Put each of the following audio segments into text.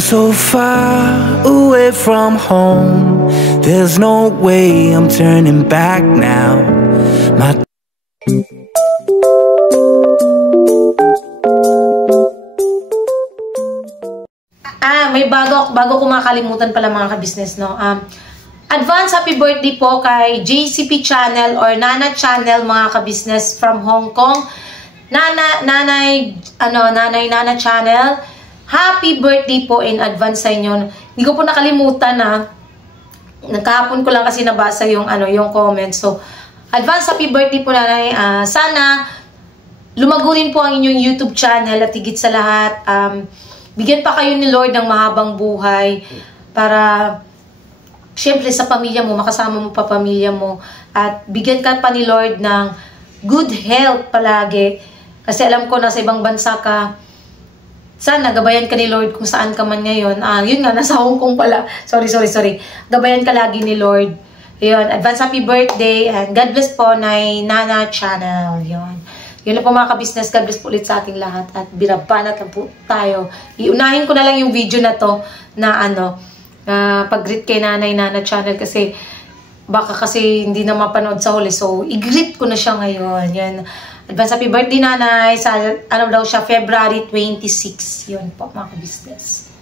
I'm so far away from home. There's no way I'm turning back now. My may bago ko makalimutan pala mga ka-business, no? Advance happy birthday po kay JCP Channel or Nana Channel, mga ka-business from Hong Kong. Nanay Nana Channel. Happy birthday po in advance sa inyo. Hindi ko po nakalimutan na nagkahapon ko lang kasi nabasa yung yung comments. So, advance happy birthday po nanay. Sana lumago rin po ang inyong YouTube channel at higit sa lahat bigyan pa kayo ni Lord ng mahabang buhay para syempre sa pamilya mo, makasama mo pa pamilya mo at bigyan ka pa ni Lord ng good health palagi. Kasi alam ko na sa ibang bansa ka, sana gabayan ka ni Lord kung saan ka man ngayon. Yun nga, nasa Hong Kong pala. Sorry. Gabayan ka lagi ni Lord. Yun, advance happy birthday and God bless po Nana Channel. Yun na po mga ka-business. God bless po ulit sa ating lahat at binabanat lang po tayo. Iunahin ko na lang yung video na to na pag-greet kay Nana Channel kasi baka kasi hindi na mapanood sa huli. So, i-greet ko na siya ngayon. Yan. Advance happy birthday, nanay. Sa, daw siya, February 26. Yun po, mga ka-business.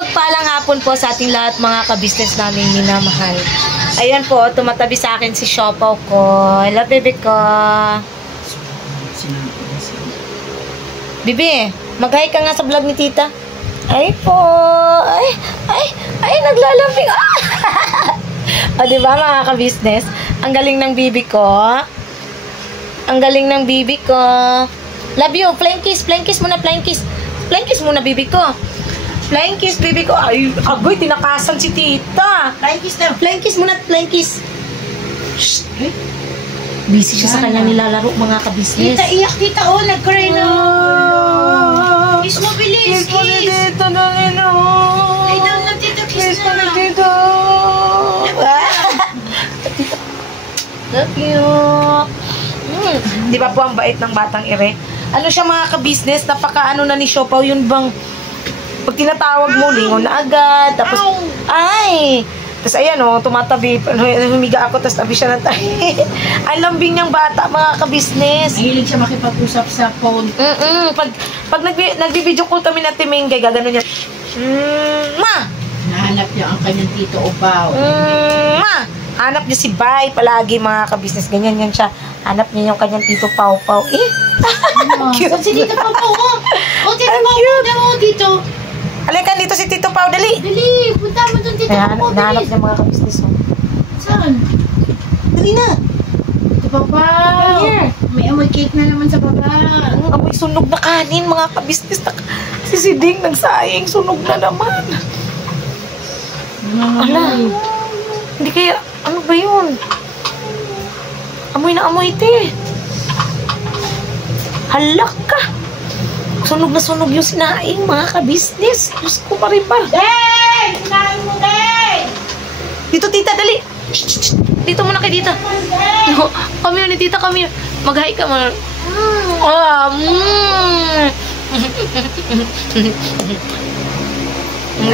Pagpalang hapon po sa ating lahat, mga ka-business namin minamahal. Ayan po, tumatabi sa akin si Siopaw ko. Hello, baby ko. Bibi, mag-hi ka nga sa vlog ni tita. Ay po. Ay, naglalambing. O, diba, mga ka-business? Ang galing ng bibi ko. Ang galing ng bibi ko. Love you. Flying kiss. Flying kiss muna. Flying kiss. Flying kiss muna, bibi ko. Flying kiss, bibi ko. Ay, agoy, tinakasan si tita. Flying kiss na. Flying kiss muna. Flying kiss. Shh. Busy siya sa kanya nilalaro, mga ka-business. Tita, iyak tita. Oh, nag-cry na. Kiss mo, bilis. Kiss mo na tita. Lay down na tita. Kiss mo na tita. Love you. Di ba po ang bait ng batang ire? Ano siya, mga ka-business? Napaka-ano na ni Siopaw, yun bang pag tinatawag mo, lingon na agad. Tapos, ay! Tapos ayan tumatabi. Humiga ako, tapos tabi siya na tayo. Ang lambing niyang bata, mga ka-business. Mahilig siya makipag-usap sa phone. Pag nagbibideo call kami na Timengay, gagano niya. Ma! Nahanap niya ang kanyang tito Ubaw. Ma! Hanap niya si Bay palagi, mga ka-business. Ganyan yan siya. Hanap niya yung kanyang tito Pau. Cute. Si tito Pau. Tito Pau. Dito. Halika dito si tito Pau. Dali. Punta mo dun tito Pau. Nahanap niya, mga ka-business. Saan? Dali na. Tito Pau. Here. May amoy cake na naman sa baba. Amoy sunog na kanin, mga ka-business. Si Siding nagsaing. Sunog na naman. Ala. Hindi kaya, ano ba yun? Amoy na amoy, te. Halak ka. Sunog na sunog yung sinaing, mga ka-business. Diyos ko pa rin pa. Hey! Sinaing mo, hey! Dito, tita, dali. Shh. Dito muna kay tita. No, kami na ni tita, kami. Mag-hi ka, man.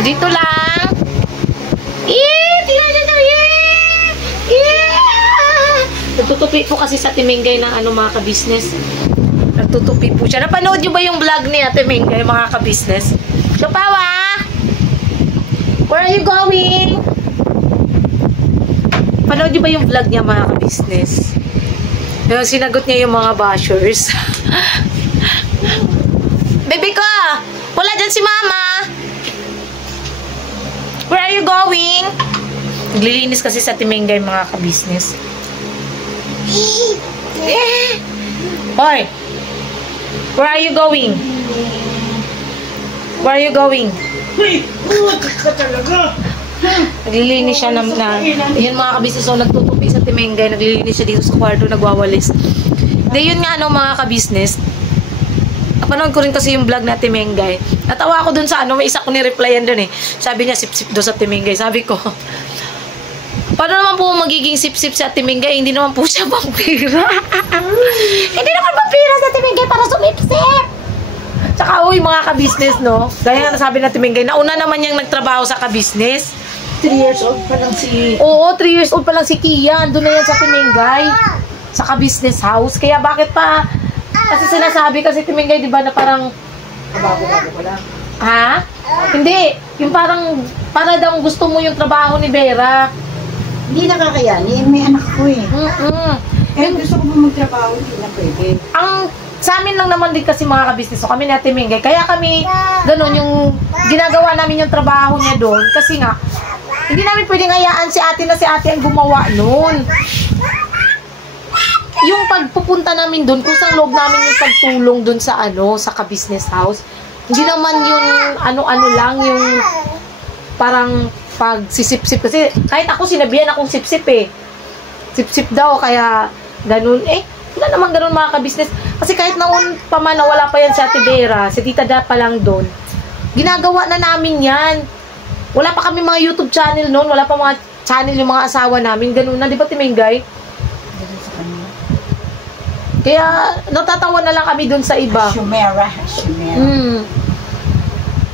Dito lang. Nagtutupi po kasi sa Timengay ng mga ka-business. Nagtutupi po siya. Napanood nyo ba yung vlog ni Ate Mengay, mga ka-business? Siopaw, where are you going? Panood nyo ba yung vlog niya, mga ka-business? Yung sinagot niya yung mga bashers. Baby ko, wala dyan si mama. Where are you going? Naglilinis kasi sa Timengay, mga ka-business. Hoy! Where are you going? Where are you going? Ka talaga. Naglilinis siya yun, mga ka-business, nagtutupi sa Timengay, naglilinis siya dito sa kwarto, nagwawalis. Yun nga, mga ka-business, napanood ko rin kasi yung vlog na Timengay. Natawa ako dun sa may isa ko ni-replyan dun Sabi niya, sip-sip doon sa Timengay. Sabi ko, paano naman po magiging sip-sip sa Timengay? Hindi naman po siya vampira. Hindi naman vampira sa Timengay para sumipsip. Tsaka, uy, mga ka-business, no? Gaya na sabi natin, Mengay, nauna naman niyang nagtrabaho sa ka-business. 3 years old pa lang si... Oo, 3 years old pa lang si Kian. Doon na yan sa Timengay. Sa ka-business house. Kaya bakit pa? Kasi sinasabi kasi Timengay, di ba, na parang... Bago-bago ko lang. Ha? Hindi. Yung parang, para daw gusto mo yung trabaho ni Vera. Hindi na kakayanin. May anak ko eh. Eh, gusto ko po magtrabaho. Hindi na pwede. Ang sa amin lang naman din kasi mga ka-business, so kami na Timengay. Kaya kami, ganun, yung ginagawa namin yung trabaho niya doon. Kasi nga, hindi namin pwedeng hayaan si ate na si ate ang gumawa noon. Yung pagpupunta namin doon, kusang loob namin yung pagtulong doon sa ano, sa ka-business house. Hindi naman yung ano-ano lang, yung parang pagsisip-sip. Kasi kahit ako sinabihan akong sip-sip eh. Sip-sip daw, kaya ganun. Eh, wala naman ganun mga ka-business. Kasi kahit naun pa man na wala pa yan si Ate Vera, si Tita Da pa lang doon, ginagawa na namin yan. Wala pa kami mga YouTube channel noon, wala pa mga channel yung mga asawa namin. Ganun na, di ba Timengay? Kaya natatawa na lang kami doon sa iba. Shumera.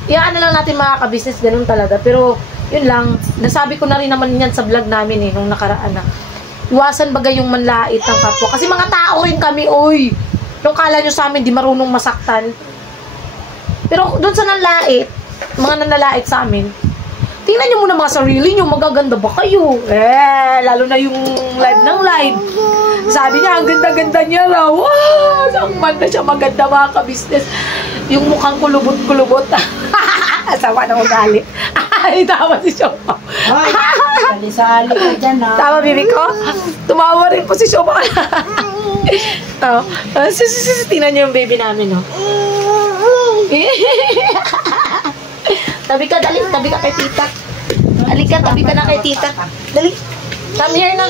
Iyaan na lang natin mga ka-business, ganun talaga. Pero, yun lang, nasabi ko na rin naman yan sa vlog namin nung nakaraan na. Iwasan bagay yung manlait ng kapwa. Kasi mga tao rin kami, oy. Nung kala nyo sa amin, di marunong masaktan. Pero doon sa nanlait, mga nanlalait sa amin, tingnan nyo muna mga sarili nyo, magaganda ba kayo? Lalo na yung live ng live. Sabi niya, ang ganda-ganda niya raw. Wow! Ang na siya maganda mga ka-business. Yung mukhang kulubot-kulubot. Asawa na ugali. Ay, tama si Shopa. Hoy, sali-sali ka dyan ha. Tama, bibi ko? Tumawa rin po si Shopa. Tingnan niyo yung baby namin, no? Tabi ka, dali. Tabi ka kay tita. Dali ka, tabi ka na kay tita. Dali. Come here na.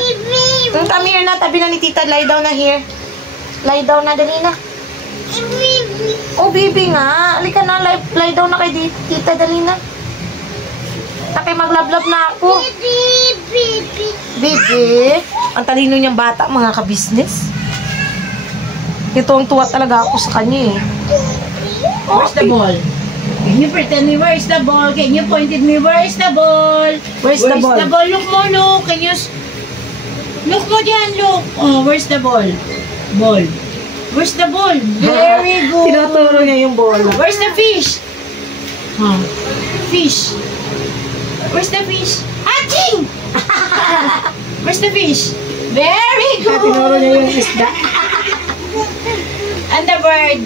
Come here na. Tabi na ni tita. Lie down na here. Lie down na. Dali na. Oh, baby nga. Halika na. Lie down na kay tita. Dali na. Takay maglablab na ako. Baby. Ang talino niyang bata, mga ka-business. Ito ang tuwa talaga ako sa kanya eh. Where's the ball? Can you pretend me where's the ball? Can you point at me where's the ball? Where's the ball? Look mo, look. Can you... Look mo dyan, look. Oh, where's the ball? Ball. Where's the ball? Very good. Tinuturo niya yung bola. Where's the fish? Huh. Fish. Where's the fish? Ating! Where's the fish? Very good. Tinuro niya yung isda. And the bird.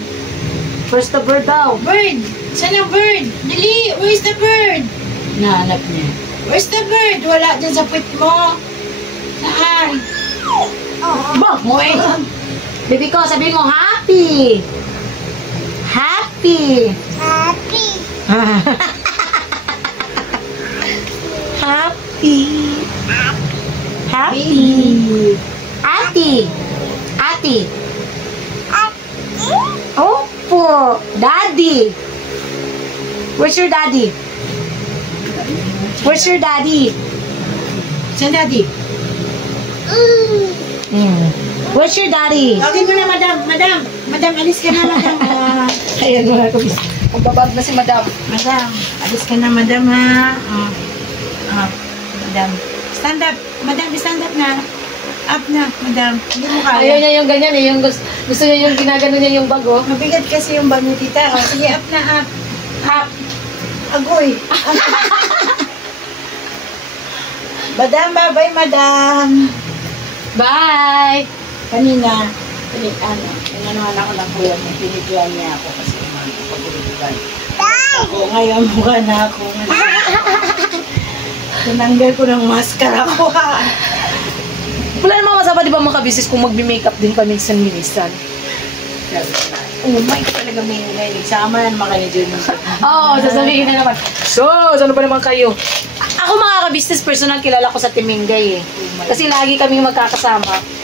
Where's the bird daw? Bird. Saan yung bird? Dali. Where's the bird? Nahanap niya. Where's the bird? Wala dyan sa puwit mo. Saan? Ba? Moy. Baby ko, sabihin mo, happy! Happy! Happy. Happy! Happy! Ate! Ate! Opo! Daddy! Where's your daddy? Where's your daddy? Saan daddy? Where's your daddy? Tawagin mo na, madam. Madam. Madam, alis ka na, madam. Ayan mga kabis. Magbabag na si madam. Madam, alis ka na, madam, ha? Madam. Stand up. Madam, stand up na. Up na, madam. Hindi mo kaya. Ayaw niya yung ganyan eh. Yung gusto niya yung ginagano niya yung bago. Mabigat kasi yung bag ni tita. O, sige, up na, up. Up. Agoy. Madam, bye-bye, madam. Bye! Kanina, inanuhan ako ng kuya mo. Piniguan niya ako kasi pag-ulitan. Ako, ngayon mukha na ako. Tinanggal ko ng maskara ko, ha. Wala namang masama, di ba mga kabisnes kung magbi-makeup din pa minsan-minsan? Oh my, talaga may nagsama na naman kayo dyan. Oo, sasabihin na naman. So, ano ba naman kayo? Ako mga ka-business personal, kilala ko sa Timengay eh. Kasi lagi kami magkakasama.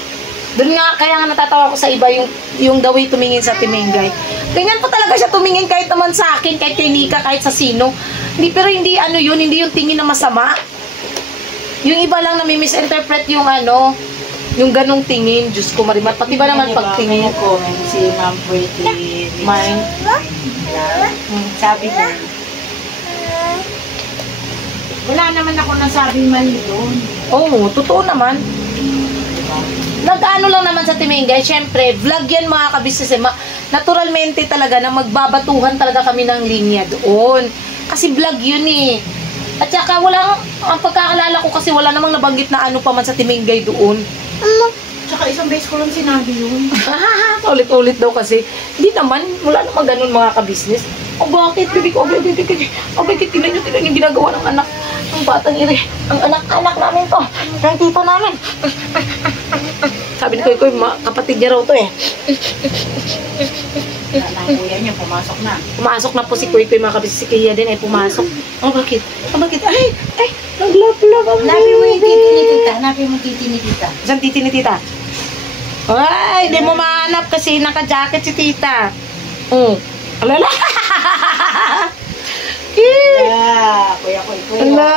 Doon nga, kaya nga natatawa ko sa iba yung the way tumingin sa Timengay. Ganyan po talaga siya tumingin kahit naman sa akin, kahit kay Nika, kahit sa sino. Hindi, pero hindi ano yun, hindi yung tingin na masama. Yung iba lang na may misinterpret yung ano, Yung ganong tingin, Diyos ko, Marimat. Pati ba naman pagtingin? Ko, si Ma'am Pretty. Mine. Sabi niya. Wala naman ako nasabing mali doon. Oo, totoo naman. Nag-ano lang naman sa Timingay, syempre, vlog yan mga kabisnes. Naturalmente talaga na magbabatuhan talaga kami ng linya doon. Kasi vlog yun eh. At saka ang pagkakalala ko kasi wala namang nabanggit na ano pa man sa Timingay doon. Tsaka isang beses ko lang sinabi yun. Ulit-ulit daw kasi. Hindi naman, wala namang ganun mga kabisnes. O bakit? Bibi ko, bakit tingnan nyo ginagawa ng anak, ng batang iri. Ang anak namin to. Ng tito namin. Sabi ni Koy, kapatid niya raw to eh. Ang kuya niya, pumasok na. Pumasok na po si Koy, mga kabisnes. Si Kaya din ay pumasok. Bakit? Ay, naglaplap ang Hanapin mo yung titi ni tita. Hanapin mo titi ni tita. Saan titi ni tita? Ay, di mo mahanap kasi naka-jacket si tita. Alala. Kuya Koy. Ala.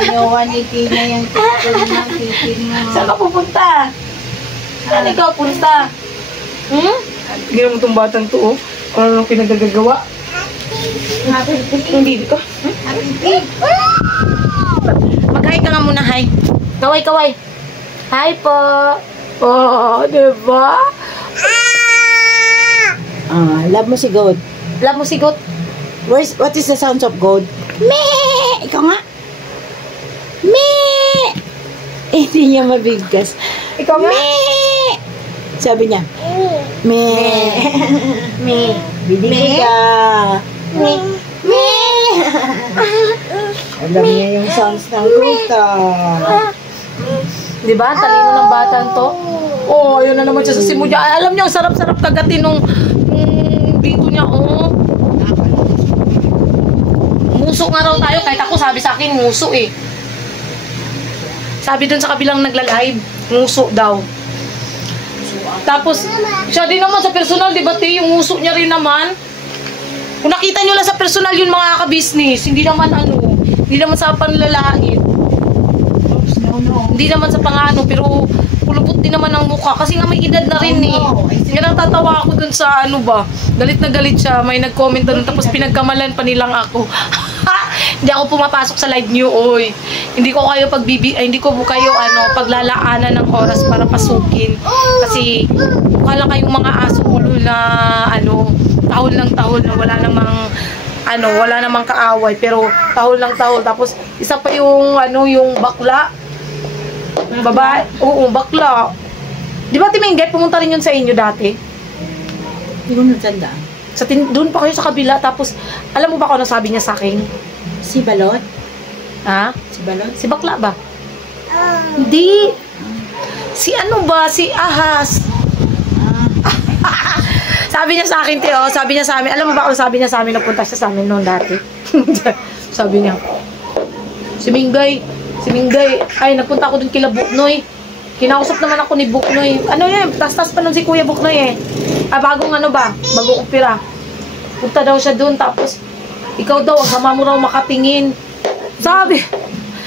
Ginawa ni Tina yung titi mo. Saan ka pupunta? Saan ikaw punta? Tignan mo itong batang to, oh. Ano nang pinagagagawa? Hindi ko. Mag-hi ka nga muna, hi. Kaway. Hi po. Oh, diba? Love mo si goat. Love mo si Goat. What is the sounds of goat? Mee! Ikaw nga. Mee! Hindi niya mabigkas. Ikaw nga. Mee! Sabi niya. Mee! Me. Bidig ka. Mee! Alam niya yung sounds ng goat. Diba? Talino ng batang to. Oh, ayun na naman siya sa simulya. Alam niyo, ang sarap-sarap kagatin nung dito niya, oh. Muso nga raw tayo. Kahit ako, sabi sa akin, muso eh. Sabi dun sa kabilang nagla-live, muso daw. Tapos, siya din naman sa personal, di ba, yung muso niya rin naman. Kung nakita nyo lang sa personal yun mga ka-business, hindi naman hindi naman sa panlalait. Hindi naman sa pangano, pero kulubot din naman ang mukha. Kasi nga may edad na rin eh. Kaya natatawa ako dun sa galit na galit siya. May nag-comment na dun, tapos pinagkamalan pa nilang ako. Hindi ako pumapasok sa live niyo, oy. Hindi ko kayo paglalaanan ng oras para pasukin. Kasi mukha lang kayong mga aso ulo na tahol ng tahol na wala namang kaaway, pero tahol ng tahol. Tapos isa pa yung bakla. Yung babae, oo, bakla. Di ba Timingay, pumunta rin yun sa inyo dati? Hindi ko natandaan. Doon pa kayo sa kabila, tapos alam mo ba kung ano sabi niya sa akin? Si Balot? Ha? Si Balot? Si bakla ba? Hindi. Si Ahas. Sabi niya sa akin, sabi niya sa amin, alam mo ba kung sabi niya sa amin, napunta siya sa amin noon dati? Sabi niya, si Mingay, ay, nagpunta ako dun kila Buknoy. Kinausap naman ako ni Buknoy. Ano yan? Tas-tas pa nun si Kuya Buknoy eh. Bagong bagong opera. Punta daw siya dun, tapos, ikaw daw, sama mo raw makatingin. Sabi,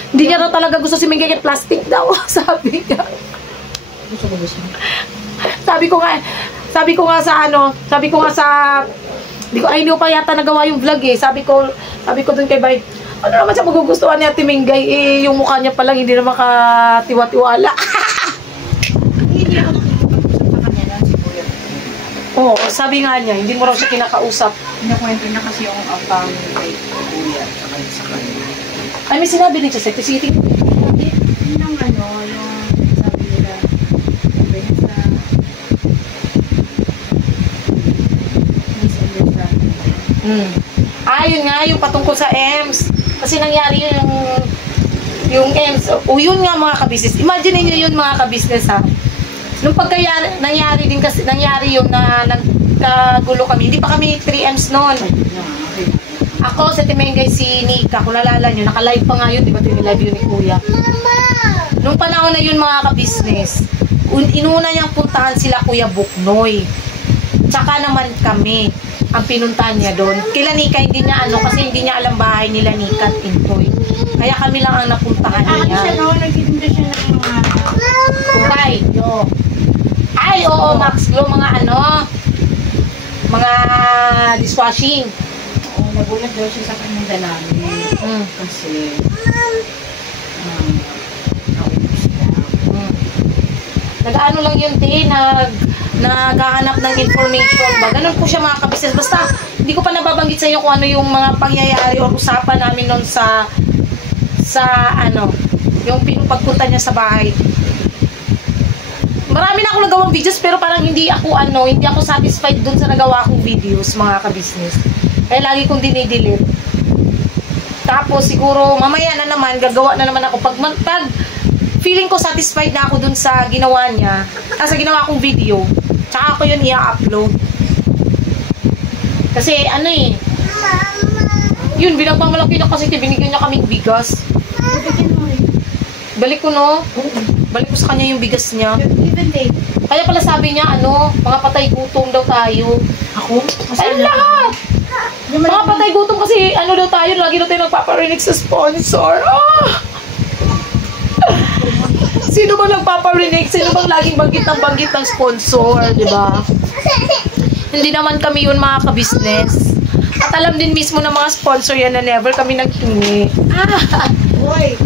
hindi niya raw talaga gusto si Mingay at plastic daw. Sabi niya. Sabi ko nga sa hindi ko pa yata nagawa yung vlog eh. Sabi ko dun kay Bay, ano naman siya magugustuhan ni Ate Mingay eh, yung mukha niya pa lang hindi na makatiwa-tiwala. Hindi ako nakikipag-usap sa kanya lang si Kuya. Oo, sabi nga niya, hindi mo raw siya kinakausap. Pinakwento na kasi yung apang kay Kuya at sa kanya. Ay, may sinabi din siya sa tisiting. Yung sabi nila, sabi niya sa misunderstanding. Yun nga, yung patungkol sa EMS. Kasi nangyari yung EMS. O yun nga mga kabisnes. Imagine niyo yun mga kabisnes ha. Nung nangyari yun na nagkagulo kami. Hindi pa kami 3Ms noon. Ako sa Timengay si Nika, kung nalala nyo, naka-live pa nga yun, di ba live yun ni Kuya? Nung panahon na yun mga ka-business, inuna niyang puntahan sila Kuya Buknoy. Tsaka naman kami, ang pinuntahan niya doon. Kila Nika, hindi niya kasi hindi niya alam bahay nila Nika at Intoy. Kaya kami lang ang napuntahan Ano niya. siya, no? Nagtitinda siya ng mga... Ukay. Ay, oo, Max Glow, mga ano, mga dishwashing. Oo, nagulat daw siya sa kanyang dalami. Kasi... naubos na. Nag-ano lang yun, te, naghahanap ng information ba. Ganun po siya mga kabisnes. Basta, hindi ko pa nababanggit sa inyo kung ano yung mga pangyayari o usapan namin nun sa ano, yung pagpunta niya sa bahay. Marami na ako nagawang videos pero parang hindi ako satisfied dun sa nagawa kong videos, mga kabisnes. Kaya lagi kong dinidelete. Tapos siguro mamaya na naman, gagawa na naman ako pag feeling ko satisfied na ako dun sa ginawa niya, sa ginawa kong video, tsaka ako yun i-upload. Kasi ano eh, yun, binagmamalaki niya kasi binigyan niya kaming bigas. Balik ko no, balik ko sa kanya yung bigas niya. Kaya pala sabi niya, mga patay gutom daw tayo. Ako? Ay, lahat! Mga patay gutom kasi daw tayo, lagi daw tayo nagpaparinig sa sponsor. Sino ba nagpaparinig? Sino bang laging banggit ng sponsor, di ba? Hindi naman kami yun, mga kabisnes. At alam din mismo ng mga sponsor yan na never kami naghingi. Uy,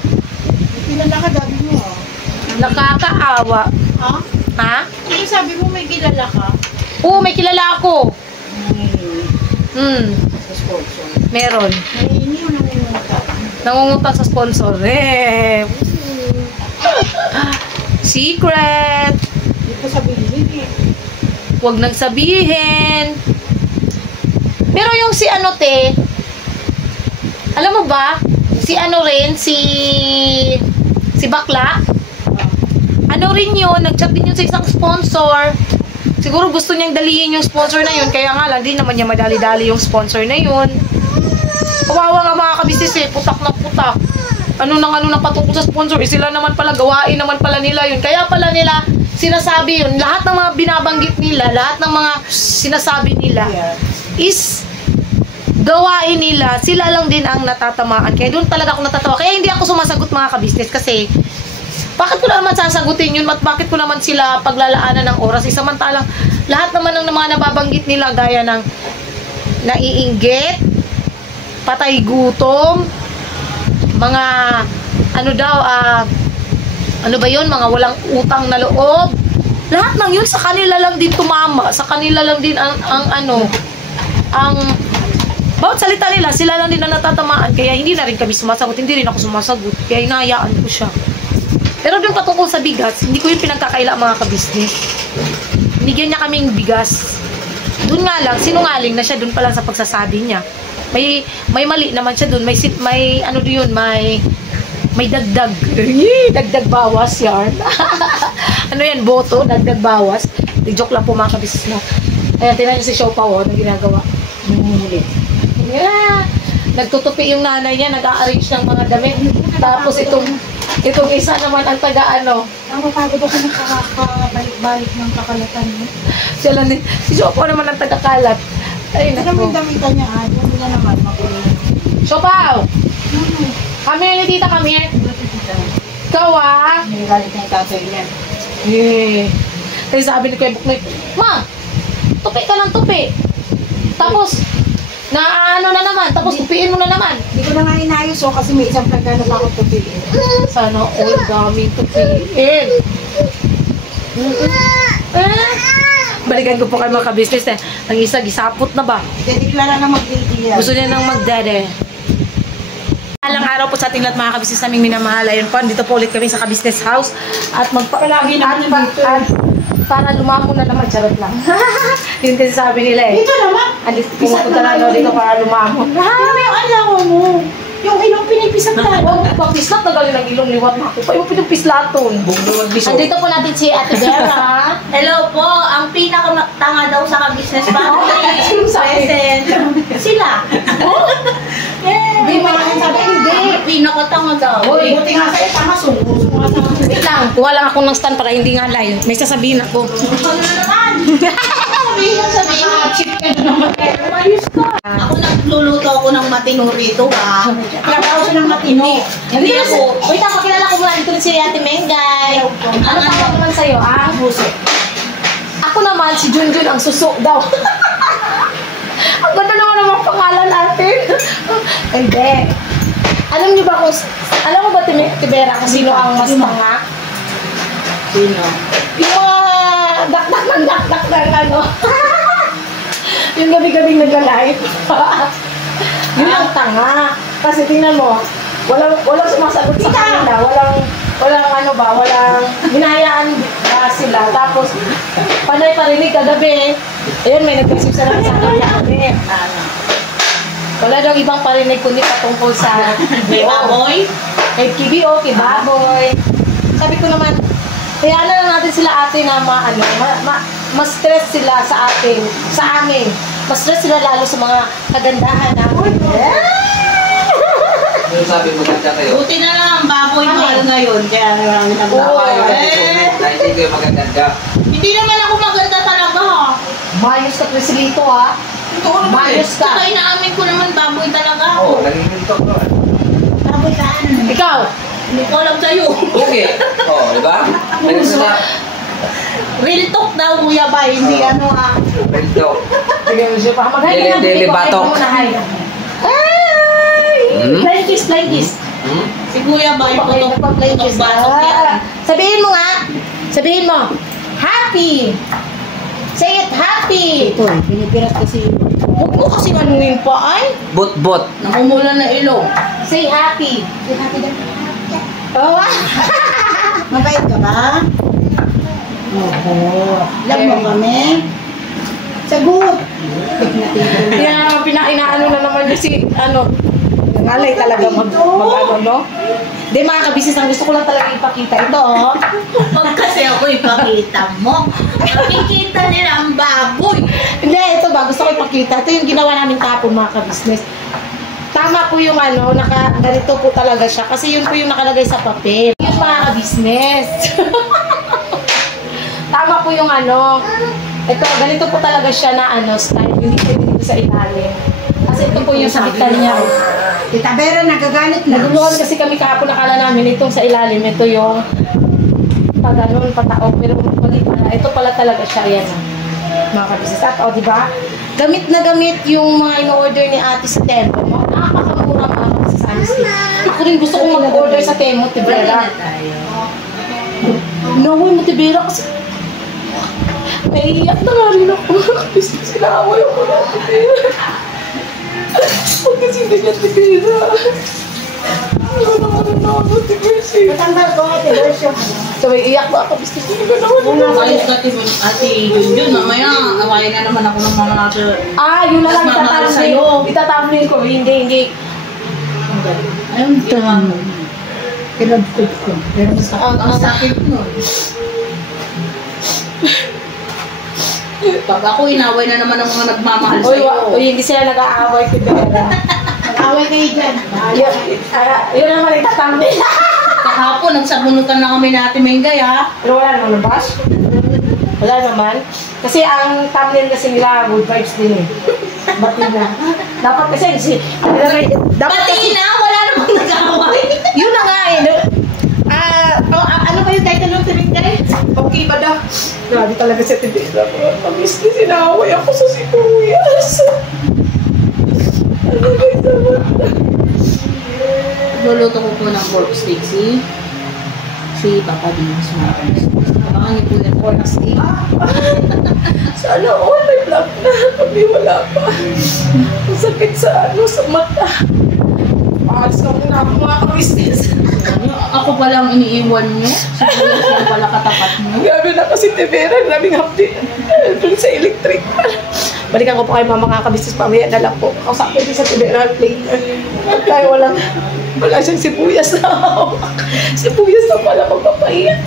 pinala ka gabi mo, Nakakaawa. Ha? Ha? Ano sabi mo may kilala ka? Oo, may kilala ako. Sa sponsor. Meron. Hindi mo nangungutang. Nangungutang sa sponsor. Secret. Hindi ko sabihin eh. Huwag nang sabihin. Pero yung si te, alam mo ba, si Bakla, rin yun, nag-chat din yun sa isang sponsor. Siguro gusto niyang dalihin yung sponsor na yun, kaya nga lang, di naman niya madali-dali yung sponsor na yun. Kawawa nga mga kabisnes eh, putak na putak. Ano patungkol sa sponsor, sila naman pala, gawain naman pala nila yun. Kaya pala nila sinasabi yun, lahat ng mga binabanggit nila, lahat ng mga sinasabi nila is gawain nila, sila lang din ang natatamaan. Kaya doon talaga ako natatawa. Kaya hindi ako sumasagot mga kabisnes kasi bakit ko naman sasagutin yun? Bakit ko naman sila paglalaanan ng oras? Samantalang lahat naman ng mga nababanggit nila gaya ng naiinggit, patay gutom, mga mga walang utang na loob. Lahat ng yun sa kanila lang din tumama, sa kanila lang din bawat salita nila, sila lang din ang natatamaan. Kaya hindi na rin kami sumasagot, hindi rin ako sumasagot. Kaya hinahayaan ko siya. Pero doon patungkol sa bigas, hindi ko yung pinagkakaila mga kabisnes. Binigyan niya kaming bigas. Doon nga lang, sinungaling na siya doon pa lang sa pagsasabi niya. May mali naman siya doon. May dagdag. Dagdag bawas yan. Boto, dagdag bawas. Joke lang po mga kabisnes na. Ayan, tinan niyo si Siopaw, ano ginagawa. Nangungulit. Nagtutupi yung nanay niya, nag-a-arrange ng mga damit. Tapos itong isa naman ang Ang mapagod ako nakakabalik-balik ng kakalatan mo. Si Siopaw naman ang taga-kalat. Ay, Pero nako. may damitan niya, yung nila naman, magulo. Siopaw! Kami ni tita, kami. Ikaw May galit na yung tatay niya. Kasi sabi ni Kuya Buknoy, Ma, tupi ka ng tupi. Tapos, na naman, tapos tupiin mo na naman. Hindi ko na nga inayos kasi may isang pagkano pa ako tupiin. Sana all daming tupiin. Balikan ko po kayo mga kabisnes eh. Ang isa, gisapot na ba? Dedeklara na mag-DD yan. Gusto niya nang magdede. Alang araw po sa ating lahat mga kabisnes naming minamahal. Ayun po, dito po ulit kami sa kabisnes house. At Palagi naman dito. para lumamo na naman, charot lang. Yun kasi sabi nila eh. Dito naman. Pumunta na daw dito para lumamo. Pero may alaw mo. Yung ilong pinipisat na. Huwag papislat na galing ng ilong liwat na ako. Pa yung pinipislaton. Andito po natin si Ate Vera. Hello po, ang pinakamatanga daw sa ka-business family. Present. Sila. Hindi mo naman sabi, hindi. Pinakatanga daw. Uy, Buti nga sa'yo, tama, sungguh. wait lang. Kuha lang ako ng stand para hindi nga live. May sasabihin ako. Ano na naman? Ako nagluluto ako ng matino rito, ha? Trabaho siya ng matino. Hindi ako. Wait, pakilala ko muna. Ito si Ate Mengay. Ano tawag naman sa'yo, ah? Puso. Ako naman, si Junjun ang suso daw. Ang ganda naman naman pangalan natin. Hindi. Alam niyo ba kung... Alam mo ba, Tibera, kung sino ang mas tanga? Sino? Yung mga dakdak ng ano. Yung gabi-gabing nagla-live. Yun ang tanga. Kasi tingnan mo, walang sumasagot sa kanila. Walang hinahayaan ba sila. Tapos, panay parinig kagabi. Ayun, may nag-receive sa namin sa kagabi. Wala daw ibang parinig kundi patungkol sa May baboy? kay KBO, kay Baboy. Sabi ko naman, kaya na lang natin sila ate na mas stress sila sa amin. Mas stress sila lalo sa mga kagandahan namin. Ano sabi mo ganda kayo? Buti na lang, baboy mahal ngayon. Kaya naman nagbabayo. Hindi kayo magaganda. Hindi naman ako maganda talaga. Mayos ka, Presilito, ha? Mayos ka. Saka inaamin ko naman baboy talaga Oo, ako. naging ko. Baboy ka ano? Ikaw, Hindi ko alam sa'yo. Okay. Oo, di ba? Nagkasala. Real talk daw, Kuya Bay. Hindi ano ah. Bento. sige, siya pa. Mag-hi ka Dili batok. Ay! Flying kiss. Si Kuya Bay, putok batok yan. Sabihin mo nga. Sabihin mo. Happy. Say it, happy. Ito, pinipiras kasi. Huwag mo kasi anuhin pa, ay. Bot-bot. Namumula na ilong. Say happy. Say happy daw. Oh. Mabait ka ba? Oo. Alam mo kami? Sagot. Kaya inaano na naman yung si, nangalay talaga no? Di mga kabisnes, ang gusto ko lang talaga ipakita ito, oh. Huwag kasi ako ipakita mo. Makikita nila ang baboy. Hindi, ito ba, gusto ko ipakita. Ito yung ginawa namin tapon, mga kabisnes. Tama po yung ganito po talaga siya. Kasi yun po yung nakalagay sa papel. Yung mga kabisnes. Tama po yung ito, ganito po talaga siya na style. Hindi pwede dito sa ilalim. Kasi ito po yung sabitan niya. Tita Vera, nagagalit na. Naguluhan kasi kami kahapon, nakala namin itong sa ilalim. Ito yung pag-anon, pataok. Pero mali pala. Ito pala talaga siya. Yan. Mga kabisnes. At di ba? Gamit na gamit yung mga in-order ni ate sa Tempo. Napakamura mga kabisnes. Honestly. Ako rin gusto kong mag-order sa Temo, Tibera. Nahuwi mo, Tibera, kasi naiiyak na nga rin ako. Mga kabisnes, kinaaway ako na, Tibera. Huwag kasi ganyan, Tibera. Ano naman ako, Tibera. Matanggal ko, ate version. So, iiyak ba ako, kabisnes? Ayos ka, Ate Junjun. Mamaya, awayin na naman ako ng mga Yun na lang, Mas mahal sa'yo. itatamlin ko. Hindi. Ayun, tingnan mo. Pinagpit ko. Pero Ang sakit nun. Pag ako, inaway na naman ang mga nagmamahal sa'yo. Uy, hindi sila nag-aaway, Tibera. nag-away kayo dyan. Yun naman itatamlin. Kahapon, nagsabunutan na kami na Ate Mengay, ha? Pero wala naman, bash? Wala naman. Kasi ang thumbnail kasi nila, good vibes din eh. Bati na. Dapat kasi, Pati na, wala namang nag-away. yun na nga eh. Ano ba yung title ng Tibera? Okay ba daw? Grabe talaga si Tibera. Pag-miss na sinaway ako sa sibuyas. Ano ba yung sabat? Luluto ko po ng pork steak si Papa Dimas. Baka niyo po yung pork steak. Sana all may vlog na. Kami wala pa. Masakit sa mata. Paalis ka muna ako mga kabisnes. Ako palang iniiwan niyo. Siguro siya pala katapat niyo. Grabe na kasi Tibera. Grabing hapdi. Doon sa electric. Balikan ko po kayo mga kabisnes. Pamaya na lang po. Kausapin din sa Tibera later. Kaya wala siyang sibuyas na hawak. Sibuyas na pala magpapahiyak.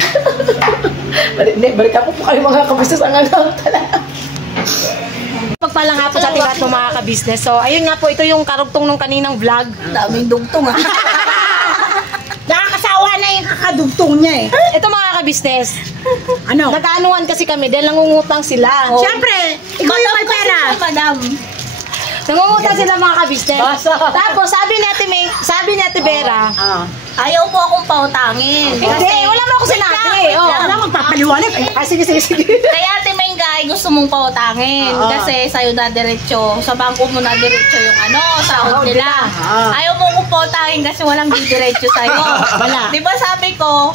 Balikan ko po kayo mga kabisnes. Ang hanggang talaga. Pagpalang nga po sa ating lahat ng mga kabisnes. So, ayun nga po, ito yung karugtong nung kaninang vlog. Daming dugtong, ha? Nakakasawa na yung kakadugtong. dugtong niya eh. Ito mga ka-business. Ano? Nag-aanuhan kasi kami dahil nangungutang sila. Siyempre, ikaw yung may pera. Madam. Nangungutang sila mga ka-business. Tapos sabi ni Ate Vera, Ayaw mo akong pautangin. hindi, wala mo ako sinabi. Oh. Wala magpapaliwanag. Sige. Kaya Ate Mengay, gusto mong pautangin. Oo. Kasi sa'yo na diretso. Sa bangko mo na diretso yung sahod nila. Oo. Ayaw mo akong pautangin kasi walang didiretso sa'yo. Wala. Di ba sabi ko,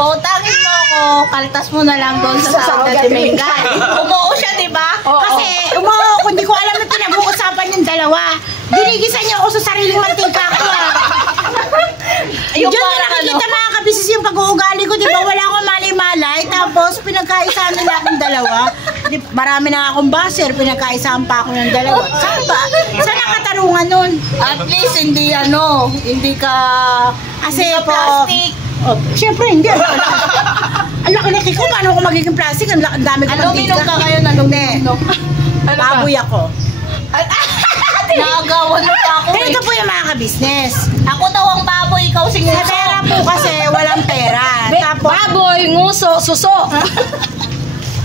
pautangin mo ako, kaltas mo na lang doon sa sahod ni Ate Mengay. Umuo siya, di ba? Kasi, kung di ko alam na pinag-uusapan yung dalawa, ginigisan niya ako sa sariling mantika ko. Yung Diyan na parang nakikita mga kabisis yung pag-uugali ko, di ba? Wala akong malay-malay, tapos pinagkaisahan nila akong dalawa. Marami na akong baser, pinagkaisahan pa ako ng dalawa. Saan ba? Saan ang katarungan nun? At least hindi hindi ka Kasi hindi ka po, plastic. Oh, siyempre hindi. Ang laki-laki ko, paano ako magiging plastic? Ang dami ko Aluminum ka ngayon, aluminum. Baboy ako. Nakagawan mo pa ako Pero ito po yung mga ka-business. Ako daw ang baboy, ikaw si Sa pera po kasi walang pera. Tapos, baboy, nguso, suso.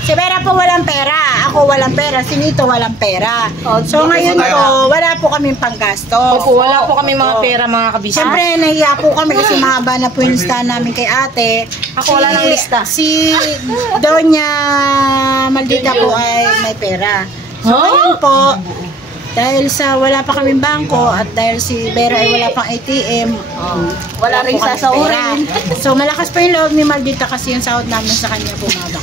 si Vera po walang pera. Ako walang pera. Si Nito walang pera. So ngayon po, wala po kaming panggasto. Opo, wala po kami mga pera mga ka-business. Siyempre, nahiya po kami kasi mahaba na po yung listahan namin kay ate. Ako wala ng lista. Si Doña Maldita po ay may pera. So ngayon po, dahil sa wala pa kaming bangko at dahil si Vera ay wala pang ATM, wala rin po kaming sasahurin. pera. So malakas pa yung loob ni Maldita kasi yung sahod namin sa kanya bumaba.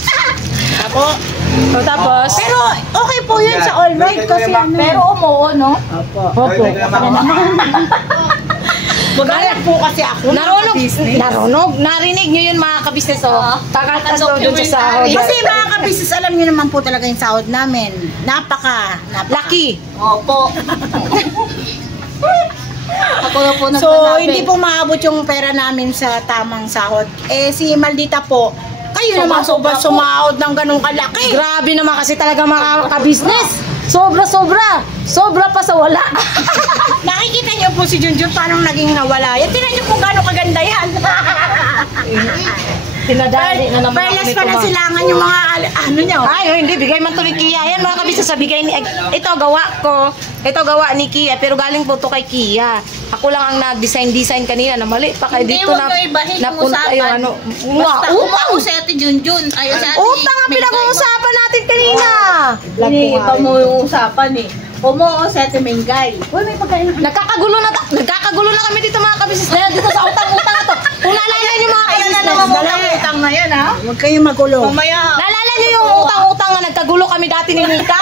Tapos, Pero okay po yun sa all right kasi ano. Pero umuo, no? Opo. Magalang po kasi ako. narunong, narinig nyo yun mga ka-business. Takatas daw dun sa sahod. Kasi mga ka-business, alam nyo naman po talaga yung sahod namin. Napaka. Lucky. Opo. Ako na po So, nagsasabi. hindi po maabot yung pera namin sa tamang sahod. Eh, si Maldita po, kayo naman po ba sumahod ng ganun kalaki? Grabe naman kasi talaga mga ka-business. Sobra pa sa wala. Nakikita niyo po si Junjun paano naging nawala. Yan, tingnan niyo kung gaano kaganda yan. Pinadali na naman Perlas pa na silangan yung mga ano niyo. Ay, hindi. Bigay man to ni Kia. Yan mga kabisa sa bigay ni... Ito, gawa ko. Ito, gawa ni Kia. Pero galing po to kay Kia. Ako lang ang nag-design kanina na mali pa kayo Hindi, dito huwag na... nyo ibahin yung napunta usapan. yung ano. Basta umao si Ate Junjun. Ayaw si Ate Utang ang Mengay. pinag-uusapan natin kanina. Hindi pa mo yung usapan eh. Umuo si Ate Mengay. Nagkakagulo na kami dito mga kabisnes. Dahil dito sa utang-utang na to. Kung naalala nyo mga Ayan na kabisnes. naman utang na yan, ha? Huwag kayong magulo. Mamaya. Naalala nyo yung utang-utang na nagkagulo kami dati ni Nika?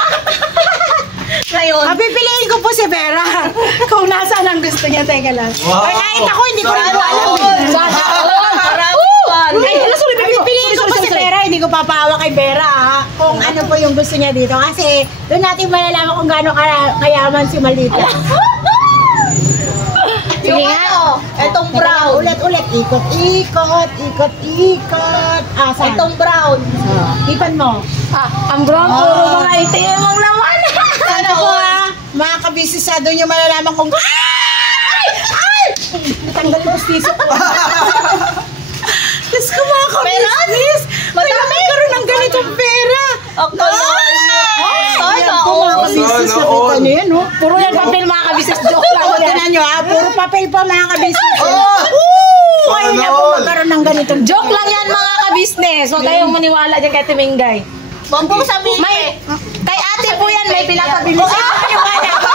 Ngayon. Pipiliin ko po si Vera. Kung nasaan ang gusto niya, teka lang. Wow. Ay, nakita ko, hindi ko rin po alam. Ay, sorry, pipiliin ko po si Vera. Hindi ko papahawa kay Vera, ha? Kung ano po yung gusto niya dito. Kasi doon natin malalaman kung gaano kayaman si Maldita. Yung ano, etong brown. Ulit. Ikot. Asan? Etong brown. Ipan mo. Ang brown, puro mga itim ang laman. Sana po ha, mga kabisisado nyo malalaman kung... Ay! Natanggal yung pustiso ko. Diyos ko mga kabisnis! Kaya magkaroon ng ganitong pera! Ayan po mga kabisnis, nakita nyo yan, oh. Puro yan papel mga kabisnes. Joke lang. Tignan nyo ha, puro papel po mga kabisnis. Kaya na po magkaroon ng ganitong... Joke lang yan mga kabisnes. Huwag kayong maniwala dyan kay Ate Mengay. Huwag mong sabihin. Kay ate po yan, may pinapabili siya.